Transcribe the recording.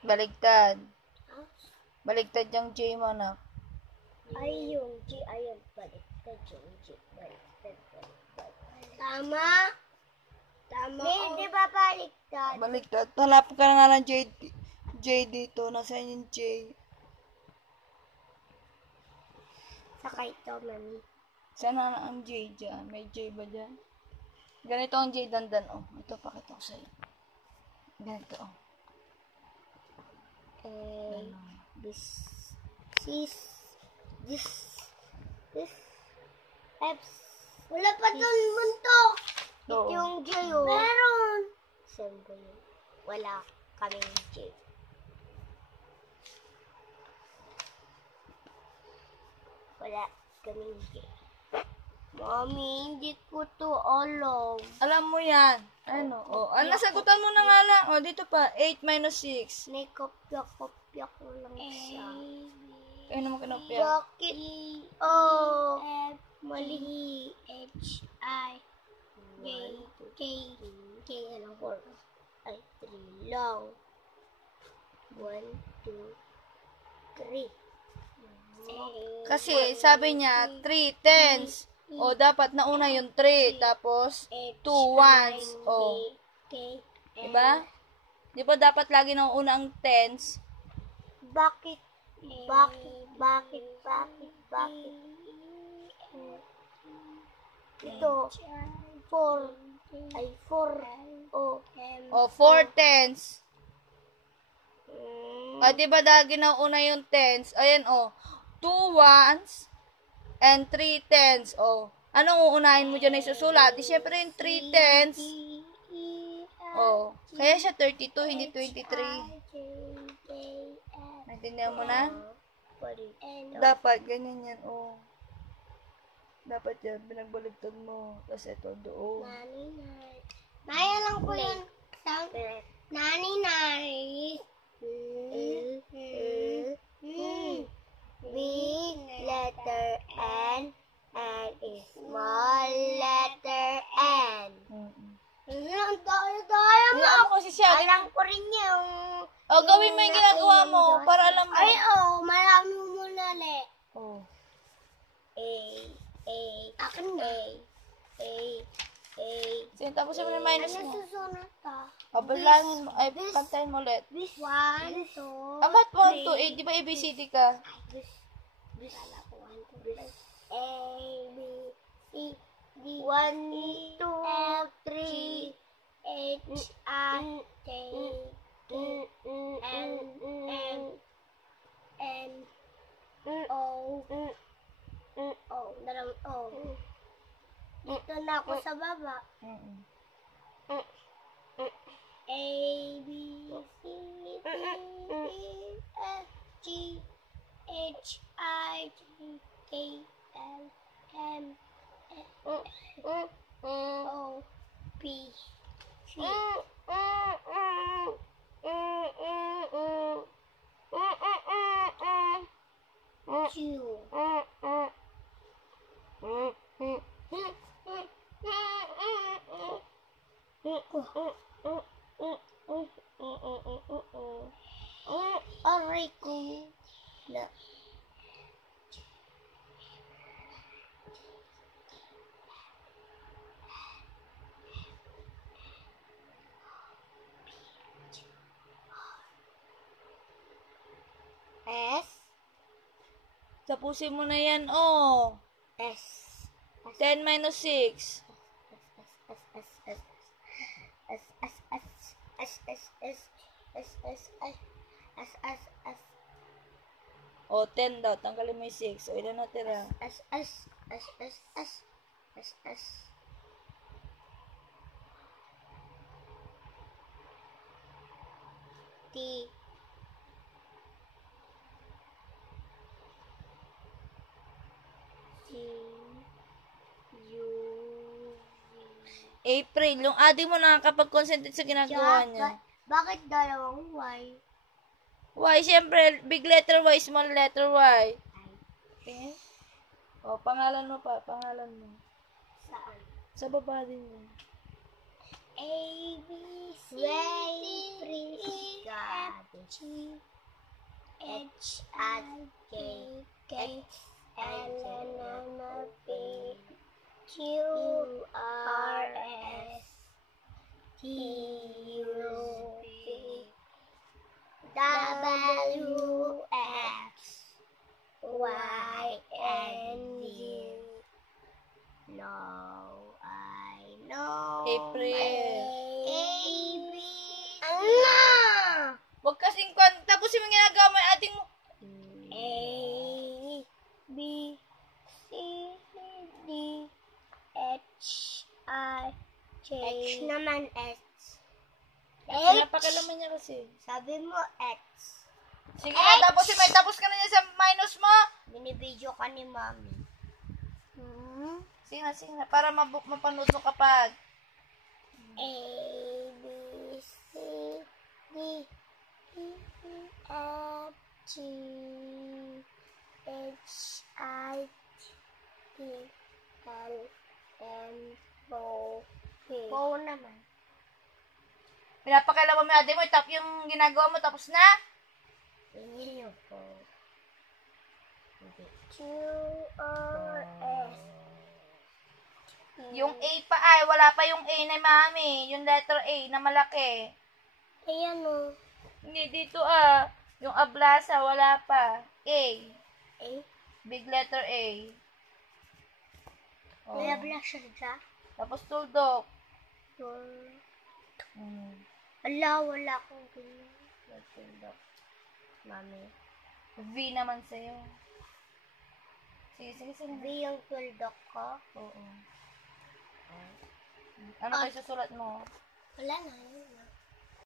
Baligtad. Ha? Baligtad yung J mo, anak. Ay, yung G, ayun, baliktad yung G, baliktad. Tama? Tama. Hindi ba baliktad? Baligtad. Hanap ka na nga ng J dito. Nasaan yung J? Saka ito, mami. Saan na ang J dyan? May J ba dyan? Ganito ang J dandan, oh. Ito, pakita ko sa'yo. Ganito, oh. This, F. Wala pa doon muntok. Ito Oo. yung J, oh. Meron. Siyempre, wala kaming J. Wala kaming J. Mami, hindi ko to alam. Alam mo yan. Ano? Oh, nasagutan mo na nga lang. Oh, dito pa. 8 minus 6. May kopya ko lang siya. Ano mo kinopya? Bakit? Oh, mali. H, I, K, alam ko. Ay, 3 lang. 1, 2, 3. Kasi sabi niya 3 tens. O dapat nauna yung 3 tapos 2 ones. O, diba? Di ba dapat lagi nauna ang tens? Bakit? Ito, 4. Ay, 4. O, 4 tens. O, di ba lagi nauna yung tens? Ayan, o. 2 ones and 3 tens. O, anong uunahin mo dyan na isusulat? Di syempre yung 3 tens. O, kaya siya 32, hindi 23. Naintindihan mo na? Dapat, ganyan yan, o. Dapat yan, pinagbaligtad mo. Tapos ito, doon. Naya lang po yun. Nani. Big letter N and a small letter N. Daya mo. Ano kasi siya? Alam ko rin yung... O, gawin mo yung ginagawa mo para alam mo. Ay, marami mo muna le. O. Akin na. Sige, tapusin mo na yung minus Ano mo. susunod ka? O, balangin mo. Ay, kantahin mo ulit. 1, 2, Ba't 1 to 8? Di ba ABCD ka? A, B, C, D, 1, 2, 3, H, I, K, L, M, O, dalawang O. Dito na ako sa baba. A, B, C, D, E, F, G, H, I, J, K, L, M, N, O, P, Q. Aray ko na. S, Tapusin mo na yan, o. S, 10 minus 6. O, 10 daw. Tanggalin mo yung 6. O, ilan natira? T, C, U, April. Yung adi mo nakakapag-concentrate sa ginagawa niya. Bakit dalawang Y? Y, siyempre, big letter Y, small letter Y. Okay? O, pangalan mo pa. Pangalan mo. Saan? Sa baba din yan. A, B, C, D, E, F, G, H, I, J, K, L, M, N, P, Q, R, S, T, U, V, W, X, Y, and Z. Now I know April. A, B, ano? Huwag kasing tapusin mo yung ginagawa mo yung ating mo. A, B, C, D, H, I, J. H naman, H. Pinapakalaman niya kasi. Sabi mo, X. Sige na, tapusin mo. Tapos ka na niya sa minus mo. Binibidyo ka ni Mami. Sige na. Para mapanood mo kapag. A, B, C, D, E, F, G, H, I, J, L, M, O, P. O naman. Pinapakalaman mo natin mo. Yung ginagawa mo, tapos na. Hindi niyo po. Q, R, S. Yung A pa ay, wala pa yung A na mami. Yung letter A na malaki. Ayan o. Hindi, dito yung ablasa, wala pa. A. A? Big letter A. Oh. May abla siya. Tapos tuldok. Wala akong ganyan. Tuldok. Mami. V naman sa'yo. Sige. B yung tuldok ko. Oo. Ano kayo susulat mo? Wala na.